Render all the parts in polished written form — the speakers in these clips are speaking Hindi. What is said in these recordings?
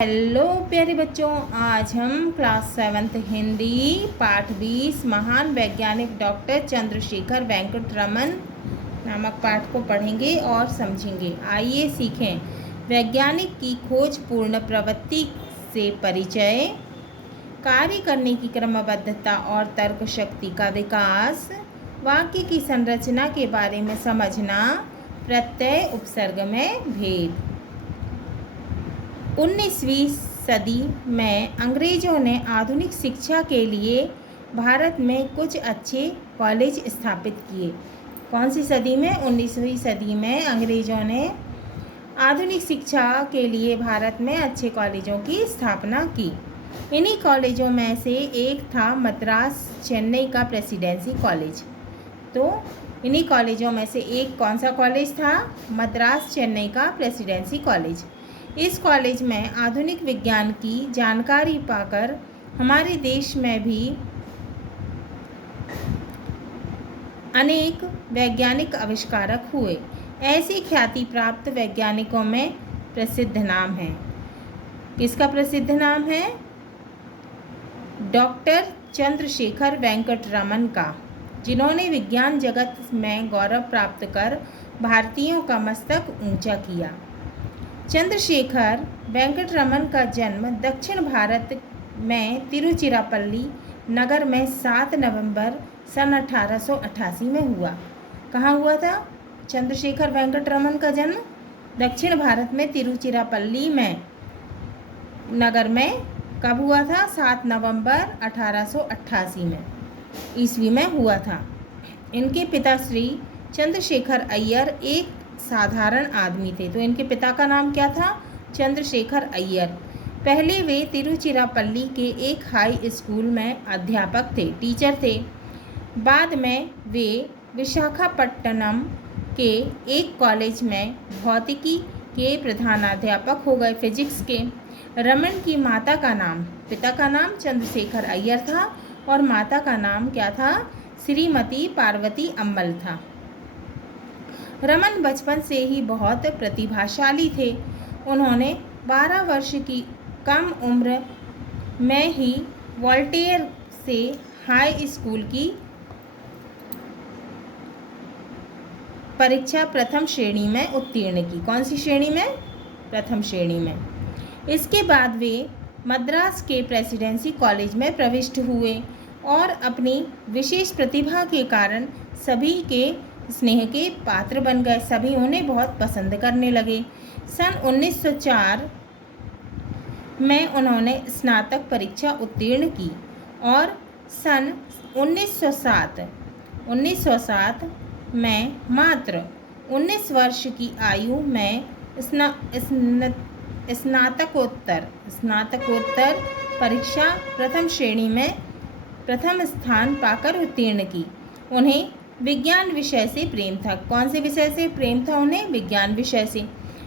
हेलो प्यारे बच्चों, आज हम क्लास 7th हिंदी पाठ 20 महान वैज्ञानिक डॉक्टर चंद्रशेखर वेंकट रमन नामक पाठ को पढ़ेंगे और समझेंगे। आइए सीखें। वैज्ञानिक की खोजपूर्ण प्रवृत्ति से परिचय, कार्य करने की क्रमबद्धता और तर्क शक्ति का विकास, वाक्य की संरचना के बारे में समझना, प्रत्यय उपसर्ग में भेद। 19वीं सदी में अंग्रेज़ों ने आधुनिक शिक्षा के लिए भारत में कुछ अच्छे कॉलेज स्थापित किए। कौन सी सदी में? 19वीं सदी में अंग्रेज़ों ने आधुनिक शिक्षा के लिए भारत में अच्छे कॉलेजों की स्थापना की। इन्हीं कॉलेजों में से एक था मद्रास चेन्नई का प्रेसिडेंसी कॉलेज। तो इन्हीं कॉलेजों में से एक कौन सा कॉलेज था? मद्रास चेन्नई का प्रेसिडेंसी कॉलेज। इस कॉलेज में आधुनिक विज्ञान की जानकारी पाकर हमारे देश में भी अनेक वैज्ञानिक आविष्कारक हुए। ऐसी ख्याति प्राप्त वैज्ञानिकों में प्रसिद्ध नाम है। किसका प्रसिद्ध नाम है? डॉक्टर चंद्रशेखर वेंकट रमन का, जिन्होंने विज्ञान जगत में गौरव प्राप्त कर भारतीयों का मस्तक ऊंचा किया। चंद्रशेखर वेंकट रमन का जन्म दक्षिण भारत में तिरुचिरापल्ली नगर में 7 नवंबर सन 1888 में हुआ। कहाँ हुआ था चंद्रशेखर वेंकट रमन का जन्म? दक्षिण भारत में तिरुचिरापल्ली में नगर में कब हुआ था? 7 नवंबर 1888 में ईस्वी में हुआ था। इनके पिता श्री चंद्रशेखर अय्यर एक साधारण आदमी थे। तो इनके पिता का नाम क्या था? चंद्रशेखर अय्यर। पहले वे तिरुचिरापल्ली के एक हाई स्कूल में अध्यापक थे, टीचर थे। बाद में वे विशाखापट्टनम के एक कॉलेज में भौतिकी के प्रधानाध्यापक हो गए, फिजिक्स के। रमन की माता का नाम, पिता का नाम चंद्रशेखर अय्यर था और माता का नाम क्या था? श्रीमती पार्वती अम्मल था। रमन बचपन से ही बहुत प्रतिभाशाली थे। उन्होंने 12 वर्ष की कम उम्र में ही वोल्टेयर से हाई स्कूल की परीक्षा प्रथम श्रेणी में उत्तीर्ण की। कौन सी श्रेणी में? प्रथम श्रेणी में। इसके बाद वे मद्रास के प्रेसिडेंसी कॉलेज में प्रविष्ट हुए और अपनी विशेष प्रतिभा के कारण सभी के स्नेह के पात्र बन गए। सभी उन्हें बहुत पसंद करने लगे। सन 1904 में उन्होंने स्नातक परीक्षा उत्तीर्ण की और सन 1907 में मात्र 19 वर्ष की आयु में स्नातकोत्तर परीक्षा प्रथम श्रेणी में प्रथम स्थान पाकर उत्तीर्ण की। उन्हें विज्ञान विषय से प्रेम था। कौन से विषय से प्रेम था उन्हें? विज्ञान विषय से।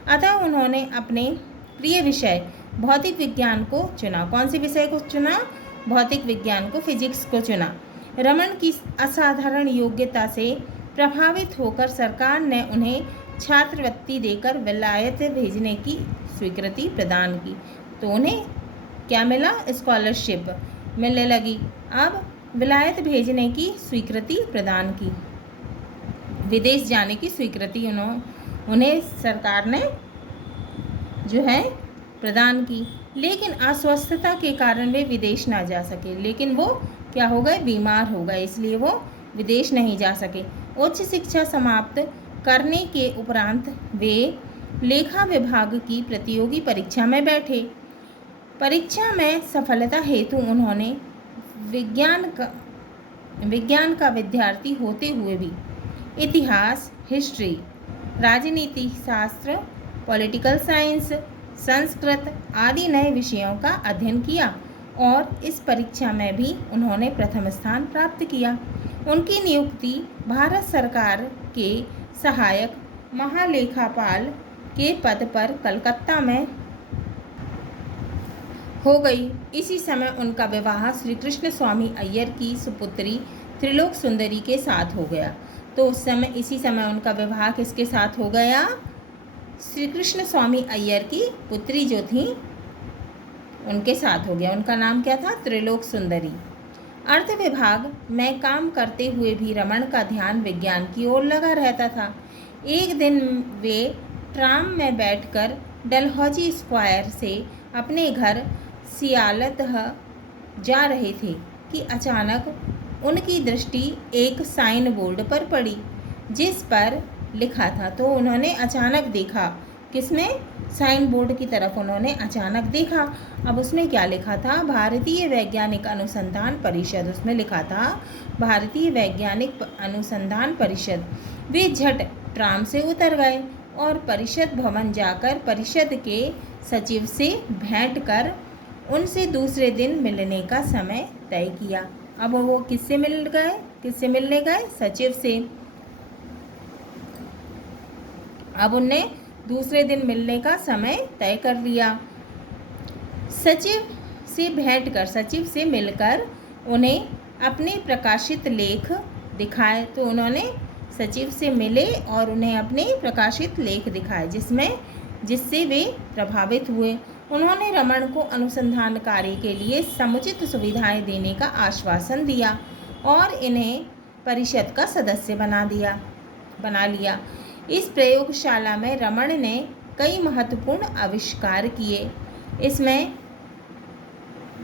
अतः उन्होंने अपने प्रिय विषय भौतिक विज्ञान को चुना। कौन से विषय को चुना? भौतिक विज्ञान को, फिजिक्स को चुना। रमन की असाधारण योग्यता से प्रभावित होकर सरकार ने उन्हें छात्रवृत्ति देकर विलायत भेजने की स्वीकृति प्रदान की। तो उन्हें क्या मिला? स्कॉलरशिप मिलने लगी। अब विलायत भेजने की स्वीकृति प्रदान की, विदेश जाने की स्वीकृति उन्हें सरकार ने जो है प्रदान की। लेकिन अस्वस्थता के कारण वे विदेश ना जा सके। लेकिन वो क्या हो गए? बीमार हो गए, इसलिए वो विदेश नहीं जा सके। उच्च शिक्षा समाप्त करने के उपरांत वे लेखा विभाग की प्रतियोगी परीक्षा में बैठे। परीक्षा में सफलता हेतु उन्होंने विज्ञान का विद्यार्थी होते हुए भी इतिहास, हिस्ट्री, राजनीति शास्त्र, पॉलिटिकल साइंस, संस्कृत आदि नए विषयों का अध्ययन किया और इस परीक्षा में भी उन्होंने प्रथम स्थान प्राप्त किया। उनकी नियुक्ति भारत सरकार के सहायक महालेखापाल के पद पर कलकत्ता में हो गई। इसी समय उनका विवाह श्री कृष्ण स्वामी अय्यर की सुपुत्री त्रिलोक सुंदरी के साथ हो गया। तो इसी समय उनका विवाह किसके साथ हो गया? श्री कृष्ण स्वामी अय्यर की पुत्री जो थी उनके साथ हो गया। उनका नाम क्या था? त्रिलोक सुंदरी। अर्थ विभाग में काम करते हुए भी रमन का ध्यान विज्ञान की ओर लगा रहता था। एक दिन वे ट्राम में बैठकर डलहौजी स्क्वायर से अपने घर सियालदह जा रहे थे कि अचानक उनकी दृष्टि एक साइन बोर्ड पर पड़ी जिस पर लिखा था। तो उन्होंने अचानक देखा, किसमें? साइन बोर्ड की तरफ उन्होंने अचानक देखा। अब उसमें क्या लिखा था? भारतीय वैज्ञानिक अनुसंधान परिषद। उसमें लिखा था भारतीय वैज्ञानिक अनुसंधान परिषद। वे झट ट्राम से उतर गए और परिषद भवन जाकर परिषद के सचिव से भेंट कर उनसे दूसरे दिन मिलने का समय तय किया। अब वो किससे मिलने गए? सचिव से। अब उनने दूसरे दिन मिलने का समय तय कर लिया। सचिव से मिलकर उन्हें अपने प्रकाशित लेख दिखाए। तो उन्होंने सचिव से मिले और उन्हें अपने प्रकाशित लेख दिखाए जिससे वे प्रभावित हुए। उन्होंने रमन को अनुसंधान कार्य के लिए समुचित सुविधाएं देने का आश्वासन दिया और इन्हें परिषद का सदस्य बना लिया। इस प्रयोगशाला में रमन ने कई महत्वपूर्ण आविष्कार किए, इसमें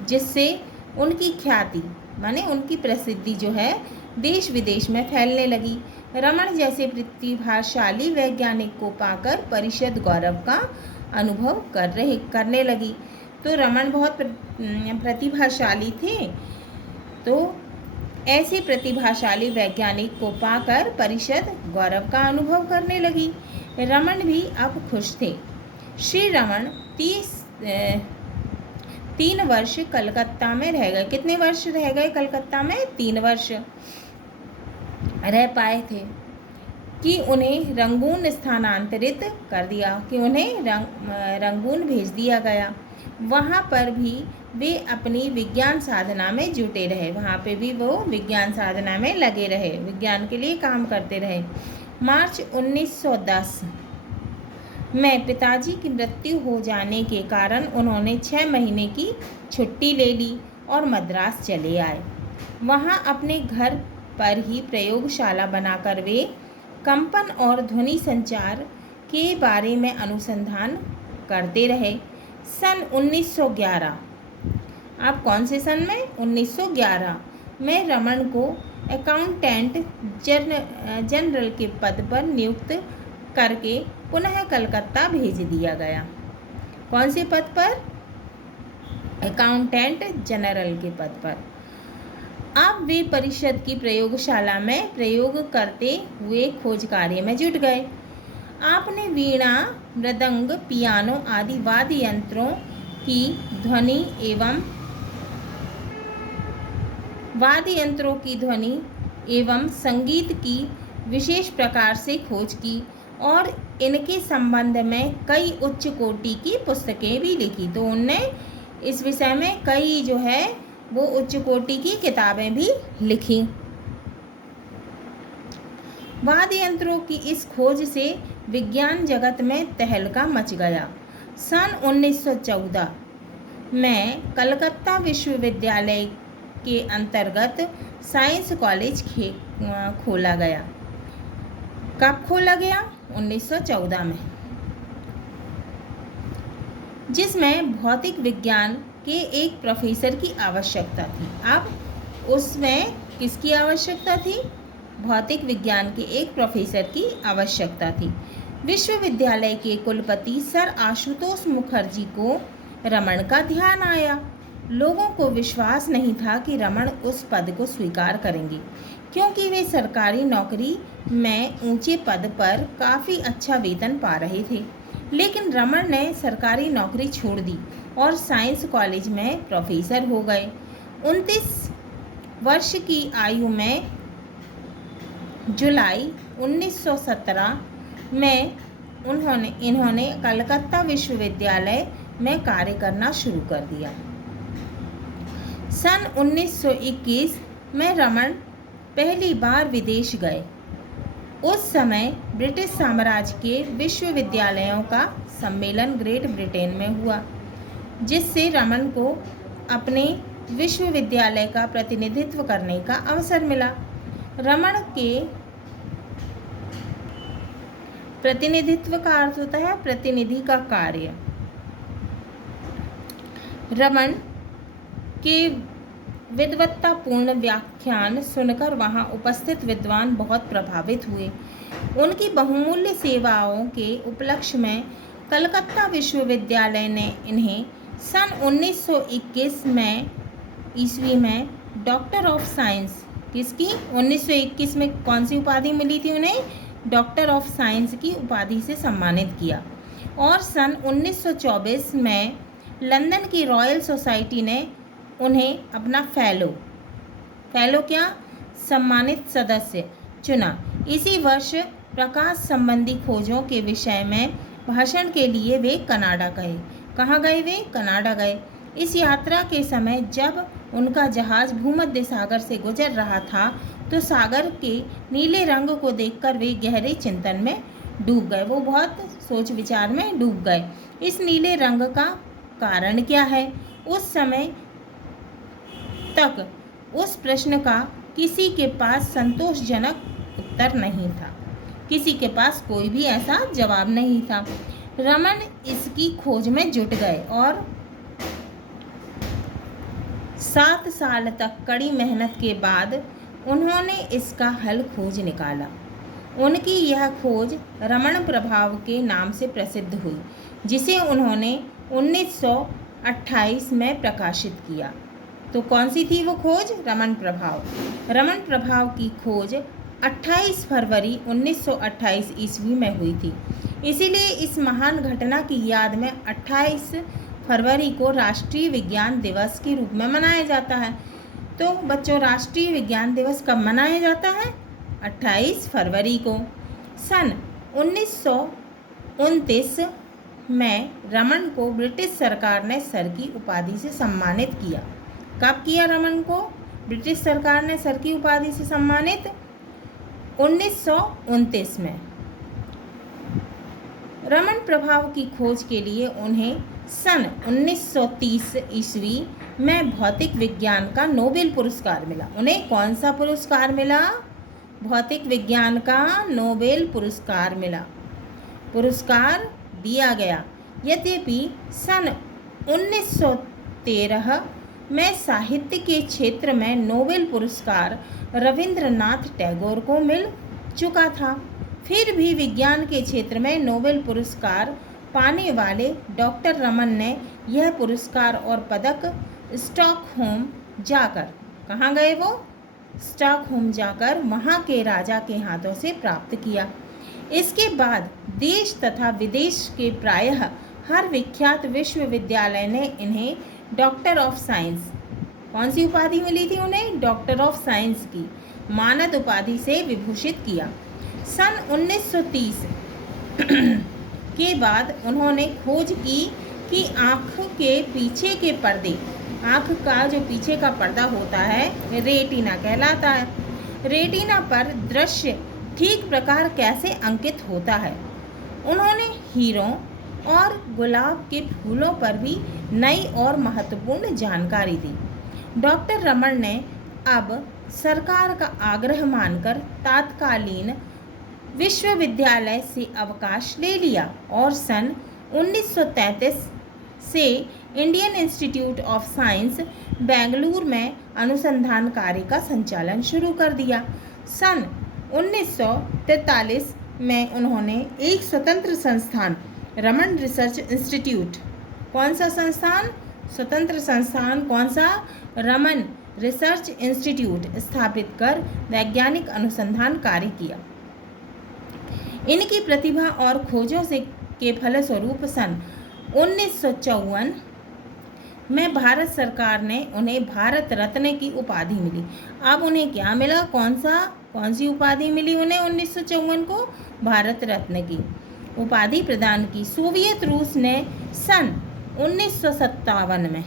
जिससे उनकी ख्याति माने उनकी प्रसिद्धि जो है देश विदेश में फैलने लगी। रमन जैसे प्रतिभाशाली वैज्ञानिक को पाकर परिषद गौरव का अनुभव करने लगी। तो रमन बहुत प्रतिभाशाली थे, तो ऐसे प्रतिभाशाली वैज्ञानिक को पाकर परिषद गौरव का अनुभव करने लगी। रमन भी अब खुश थे। श्री रमन 3 वर्ष कलकत्ता में रह गए। कितने वर्ष रह गए कलकत्ता में? 3 वर्ष रह पाए थे कि उन्हें रंगून स्थानांतरित कर दिया, कि उन्हें रंगून भेज दिया गया। वहाँ पर भी वे अपनी विज्ञान साधना में जुटे रहे। वहाँ पे भी वो विज्ञान साधना में लगे रहे, विज्ञान के लिए काम करते रहे। मार्च 1910 में पिताजी की मृत्यु हो जाने के कारण उन्होंने 6 महीने की छुट्टी ले ली और मद्रास चले आए। वहाँ अपने घर पर ही प्रयोगशाला बनाकर वे कंपन और ध्वनि संचार के बारे में अनुसंधान करते रहे। सन 1911, आप कौन से सन में? 1911 में रमन को अकाउंटेंट जनरल के पद पर नियुक्त करके पुनः कलकत्ता भेज दिया गया। कौन से पद पर? अकाउंटेंट जनरल के पद पर। अब वे परिषद की प्रयोगशाला में प्रयोग करते हुए खोज कार्य में जुट गए। आपने वीणा, मृदंग, पियानो आदि वाद्य यंत्रों की ध्वनि एवं संगीत की विशेष प्रकार से खोज की और इनके संबंध में कई उच्च कोटि की पुस्तकें भी लिखी। तो उनने इस विषय में कई जो है वो उच्च कोटि की किताबें भी लिखी। वाद्य यंत्रों की इस खोज से विज्ञान जगत में तहलका मच गया। सन 1914 में कलकत्ता विश्वविद्यालय के अंतर्गत साइंस कॉलेज खोला गया। कब खोला गया? 1914 में, जिसमें भौतिक विज्ञान के एक प्रोफेसर की आवश्यकता थी। अब उसमें किसकी आवश्यकता थी? भौतिक विज्ञान के एक प्रोफेसर की आवश्यकता थी। विश्वविद्यालय के कुलपति सर आशुतोष मुखर्जी को रमन का ध्यान आया। लोगों को विश्वास नहीं था कि रमन उस पद को स्वीकार करेंगे, क्योंकि वे सरकारी नौकरी में ऊंचे पद पर काफ़ी अच्छा वेतन पा रहे थे। लेकिन रमन ने सरकारी नौकरी छोड़ दी और साइंस कॉलेज में प्रोफेसर हो गए। 29 वर्ष की आयु में जुलाई 1917 में इन्होंने कलकत्ता विश्वविद्यालय में कार्य करना शुरू कर दिया। सन 1921 में रमन पहली बार विदेश गए। उस समय ब्रिटिश साम्राज्य के विश्वविद्यालयों का सम्मेलन ग्रेट ब्रिटेन में हुआ। जिससे रमन को अपने विश्वविद्यालय का प्रतिनिधित्व करने का अवसर मिला। रमन के प्रतिनिधित्व का अर्थ होता है प्रतिनिधि का कार्य। रमन के विद्वत्तापूर्ण व्याख्यान सुनकर वहां उपस्थित विद्वान बहुत प्रभावित हुए। उनकी बहुमूल्य सेवाओं के उपलक्ष्य में कलकत्ता विश्वविद्यालय ने इन्हें सन 1921 में ईस्वी में डॉक्टर ऑफ साइंस, किसकी 1921 में कौन सी उपाधि मिली थी उन्हें? डॉक्टर ऑफ साइंस की उपाधि से सम्मानित किया। और सन 1924 में लंदन की रॉयल सोसाइटी ने उन्हें अपना फेलो क्या सम्मानित सदस्य चुना। इसी वर्ष प्रकाश संबंधी खोजों के विषय में भाषण के लिए वे कनाडा गए। कहाँ गए वे? कनाडा गए। इस यात्रा के समय जब उनका जहाज भूमध्य सागर से गुजर रहा था तो सागर के नीले रंग को देखकर वे गहरे चिंतन में डूब गए। वो बहुत सोच विचार में डूब गए। इस नीले रंग का कारण क्या है? उस समय तक उस प्रश्न का किसी के पास संतोषजनक उत्तर नहीं था। किसी के पास कोई भी ऐसा जवाब नहीं था। रमन इसकी खोज में जुट गए और 7 साल तक कड़ी मेहनत के बाद उन्होंने इसका हल खोज निकाला। उनकी यह खोज रमन प्रभाव के नाम से प्रसिद्ध हुई, जिसे उन्होंने 1928 में प्रकाशित किया। तो कौन सी थी वो खोज? रमन प्रभाव। रमन प्रभाव की खोज 28 फरवरी 1928 ईस्वी में हुई थी। इसीलिए इस महान घटना की याद में 28 फरवरी को राष्ट्रीय विज्ञान दिवस के रूप में मनाया जाता है। तो बच्चों, राष्ट्रीय विज्ञान दिवस कब मनाया जाता है? 28 फरवरी को। सन 1929 में रमन को ब्रिटिश सरकार ने सर की उपाधि से सम्मानित किया। कब किया रमन को ब्रिटिश सरकार ने सर की उपाधि से सम्मानित? 1929 में। रमन प्रभाव की खोज के लिए उन्हें सन 1930 ईस्वी में भौतिक विज्ञान का नोबेल पुरस्कार मिला। उन्हें कौन सा पुरस्कार मिला? भौतिक विज्ञान का नोबेल पुरस्कार मिला। पुरस्कार दिया गया। यद्यपि सन 1913 में साहित्य के क्षेत्र में नोबेल पुरस्कार रविंद्रनाथ टैगोर को मिल चुका था, फिर भी विज्ञान के क्षेत्र में नोबेल पुरस्कार पाने वाले डॉक्टर रमन ने यह पुरस्कार और पदक स्टॉकहोम जाकर, कहाँ गए वो? स्टॉकहोम जाकर वहाँ के राजा के हाथों से प्राप्त किया। इसके बाद देश तथा विदेश के प्रायः हर विख्यात विश्वविद्यालय ने इन्हें डॉक्टर ऑफ साइंस, कौन सी उपाधि मिली थी उन्हें? डॉक्टर ऑफ साइंस की मानद उपाधि से विभूषित किया। सन 1930 के बाद उन्होंने खोज की कि आँख के पीछे के पर्दे, आँख का जो पीछे का पर्दा होता है रेटिना कहलाता है। रेटिना पर दृश्य ठीक प्रकार कैसे अंकित होता है। उन्होंने हीरों और गुलाब के फूलों पर भी नई और महत्वपूर्ण जानकारी दी। डॉक्टर रमन ने अब सरकार का आग्रह मानकर तात्कालीन विश्वविद्यालय से अवकाश ले लिया और सन 1933 से Indian institute of science Bengaluru में अनुसंधान कार्य का संचालन शुरू कर दिया। सन 1943 में उन्होंने एक स्वतंत्र संस्थान रमन रिसर्च इंस्टीट्यूट, कौन सा संस्थान? स्वतंत्र संस्थान कौन सा? रमन रिसर्च इंस्टीट्यूट स्थापित कर वैज्ञानिक अनुसंधान कार्य किया। इनकी प्रतिभा और खोजों से के फलस्वरूप सन 1954 में भारत सरकार ने उन्हें भारत रत्न की उपाधि मिली। अब उन्हें क्या मिला? कौन सी उपाधि मिली उन्हें? 1954 को भारत रत्न की उपाधि प्रदान की। सोवियत रूस ने सन 1957 में,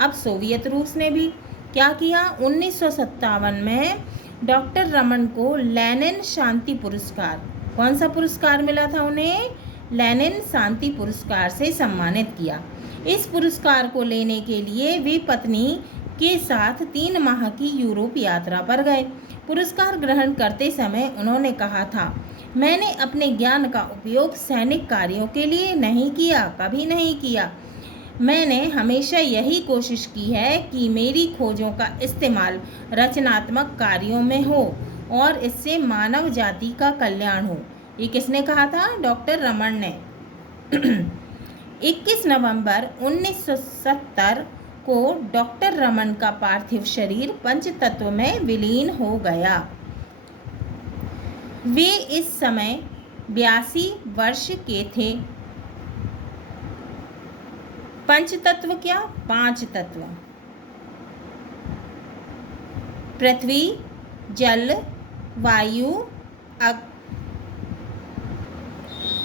अब सोवियत रूस ने भी क्या किया? 1957 में डॉक्टर रमन को लेनिन शांति पुरस्कार, कौन सा पुरस्कार मिला था उन्हें? लेनिन शांति पुरस्कार से सम्मानित किया। इस पुरस्कार को लेने के लिए वे पत्नी के साथ 3 माह की यूरोप यात्रा पर गए। पुरस्कार ग्रहण करते समय उन्होंने कहा था, मैंने अपने ज्ञान का उपयोग सैनिक कार्यों के लिए नहीं किया, कभी नहीं किया। मैंने हमेशा यही कोशिश की है कि मेरी खोजों का इस्तेमाल रचनात्मक कार्यों में हो और इससे मानव जाति का कल्याण हो। ये किसने कहा था? डॉक्टर रमन ने। 21 नवंबर 1970 को डॉक्टर रमन का पार्थिव शरीर पंचतत्व में विलीन हो गया। वे इस समय 82 वर्ष के थे। पंचतत्व क्या? 5 तत्व: पृथ्वी, जल, वायु,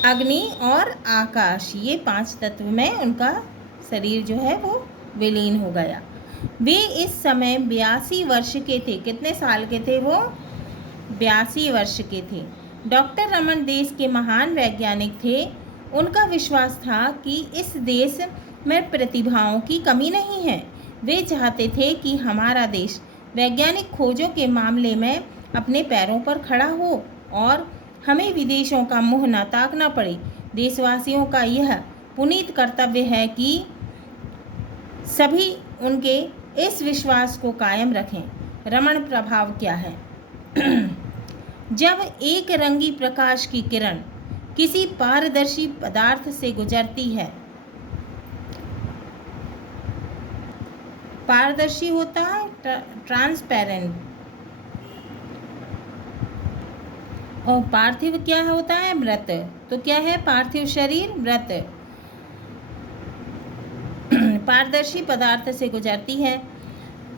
अग्नि और आकाश। ये 5 तत्व में उनका शरीर जो है वो विलीन हो गया। वे इस समय 82 वर्ष के थे। कितने साल के थे वो? 82 वर्ष के थे। डॉक्टर रमन देश के महान वैज्ञानिक थे। उनका विश्वास था कि इस देश में प्रतिभाओं की कमी नहीं है। वे चाहते थे कि हमारा देश वैज्ञानिक खोजों के मामले में अपने पैरों पर खड़ा हो और हमें विदेशों का मुंह न ताकना पड़े। देशवासियों का यह पुनीत कर्तव्य है कि सभी उनके इस विश्वास को कायम रखें। रमन प्रभाव क्या है? जब एक रंगी प्रकाश की किरण किसी पारदर्शी पदार्थ से गुजरती है, पारदर्शी होता है ट्रांसपेरेंट, और पार्थिव क्या होता है? मृत। तो क्या है पार्थिव शरीर? मृत। पारदर्शी पदार्थ से गुजरती है,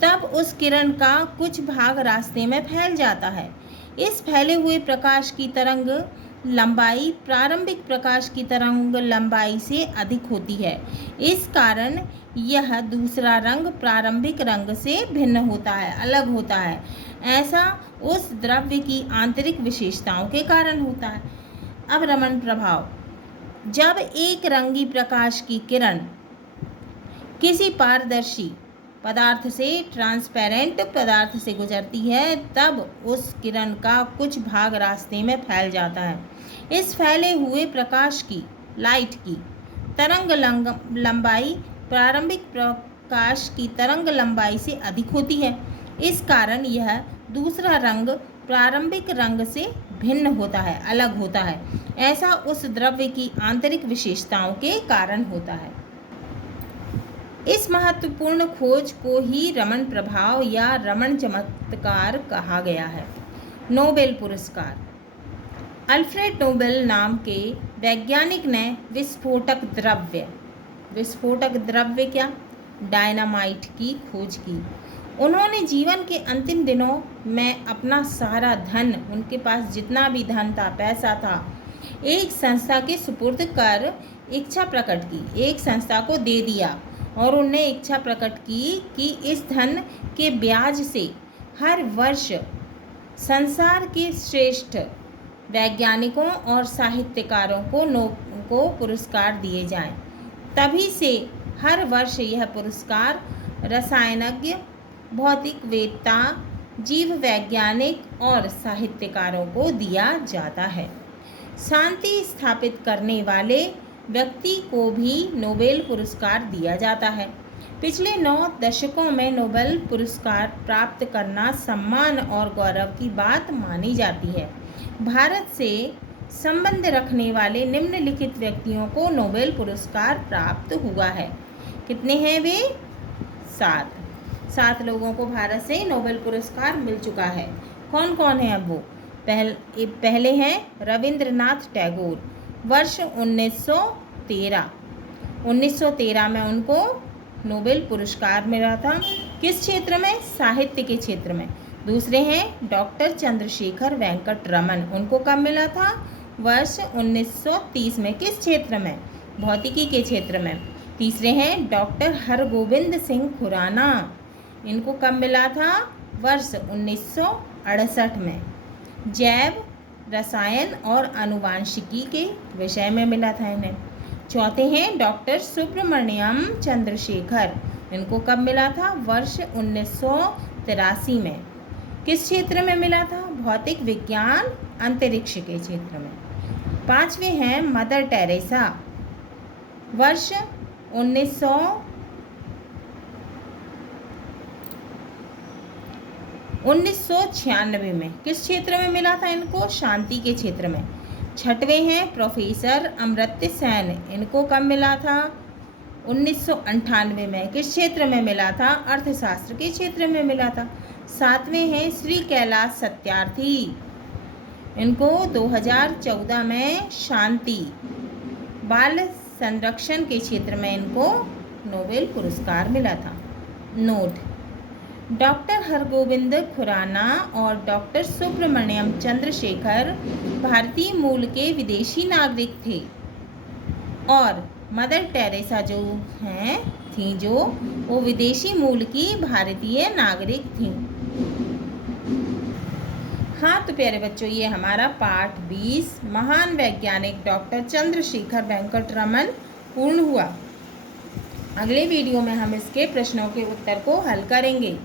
तब उस किरण का कुछ भाग रास्ते में फैल जाता है। इस फैले हुए प्रकाश की तरंग लंबाई प्रारंभिक प्रकाश की तरंग लंबाई से अधिक होती है। इस कारण यह दूसरा रंग प्रारंभिक रंग से भिन्न होता है, अलग होता है। ऐसा उस द्रव्य की आंतरिक विशेषताओं के कारण होता है। अब रमन प्रभाव: जब एक रंगी प्रकाश की किरण किसी पारदर्शी पदार्थ से ट्रांसपेरेंट पदार्थ से गुजरती है, तब उस किरण का कुछ भाग रास्ते में फैल जाता है। इस फैले हुए प्रकाश की लाइट की तरंग लंबाई प्रारंभिक प्रकाश की तरंग लंबाई से अधिक होती है। इस कारण यह दूसरा रंग प्रारंभिक रंग से भिन्न होता है, अलग होता है। ऐसा उस द्रव्य की आंतरिक विशेषताओं के कारण होता है। इस महत्वपूर्ण खोज को ही रमन प्रभाव या रमन चमत्कार कहा गया है। नोबेल पुरस्कार: अल्फ्रेड नोबेल नाम के वैज्ञानिक ने विस्फोटक द्रव्य क्या? डायनामाइट की खोज की। उन्होंने जीवन के अंतिम दिनों में अपना सारा धन, उनके पास जितना भी धन था, पैसा था, एक संस्था के सुपुर्द कर इच्छा प्रकट की, एक संस्था को दे दिया और उनने इच्छा प्रकट की कि इस धन के ब्याज से हर वर्ष संसार के श्रेष्ठ वैज्ञानिकों और साहित्यकारों को पुरस्कार दिए जाएं। तभी से हर वर्ष यह पुरस्कार रसायनज्ञ, भौतिक वेत्ता, जीव वैज्ञानिक और साहित्यकारों को दिया जाता है। शांति स्थापित करने वाले व्यक्ति को भी नोबेल पुरस्कार दिया जाता है। पिछले 9 दशकों में नोबेल पुरस्कार प्राप्त करना सम्मान और गौरव की बात मानी जाती है। भारत से संबंध रखने वाले निम्नलिखित व्यक्तियों को नोबेल पुरस्कार प्राप्त हुआ है। कितने हैं वे? 7 लोगों को भारत से नोबेल पुरस्कार मिल चुका है। कौन कौन है अब वो? पहले हैं रविंद्रनाथ टैगोर, वर्ष 1913 में उनको नोबेल पुरस्कार मिला था। किस क्षेत्र में? साहित्य के क्षेत्र में। दूसरे हैं डॉक्टर चंद्रशेखर वेंकट रमन, उनको कब मिला था? वर्ष 1930 में। किस क्षेत्र में? भौतिकी के क्षेत्र में। तीसरे हैं डॉक्टर हरगोविंद सिंह खुराना, इनको कब मिला था? वर्ष 1968 में। जैव रसायन और आनुवांशिकी के विषय में मिला था इन्हें। चौथे हैं डॉक्टर सुब्रमण्यम चंद्रशेखर। इनको कब मिला था? वर्ष 1983 में। किस क्षेत्र में मिला था? भौतिक विज्ञान अंतरिक्ष के क्षेत्र में। पांचवे हैं मदर टेरेसा। वर्ष 1996 में। किस क्षेत्र में मिला था इनको? शांति के क्षेत्र में। छठवें हैं प्रोफेसर अमर्त्य सेन। इनको कब मिला था? 1998 में। किस क्षेत्र में मिला था? अर्थशास्त्र के क्षेत्र में मिला था। सातवें हैं श्री कैलाश सत्यार्थी। इनको 2014 में शांति बाल संरक्षण के क्षेत्र में इनको नोबेल पुरस्कार मिला था। नोट: डॉक्टर हरगोविंद खुराना और डॉक्टर सुब्रमण्यम चंद्रशेखर भारतीय मूल के विदेशी नागरिक थे और मदर टेरेसा जो वो विदेशी मूल की भारतीय नागरिक थी। हाँ तो प्यारे बच्चों, ये हमारा पाठ 20 महान वैज्ञानिक डॉक्टर चंद्रशेखर वेंकट रमन पूर्ण हुआ। अगले वीडियो में हम इसके प्रश्नों के उत्तर को हल करेंगे।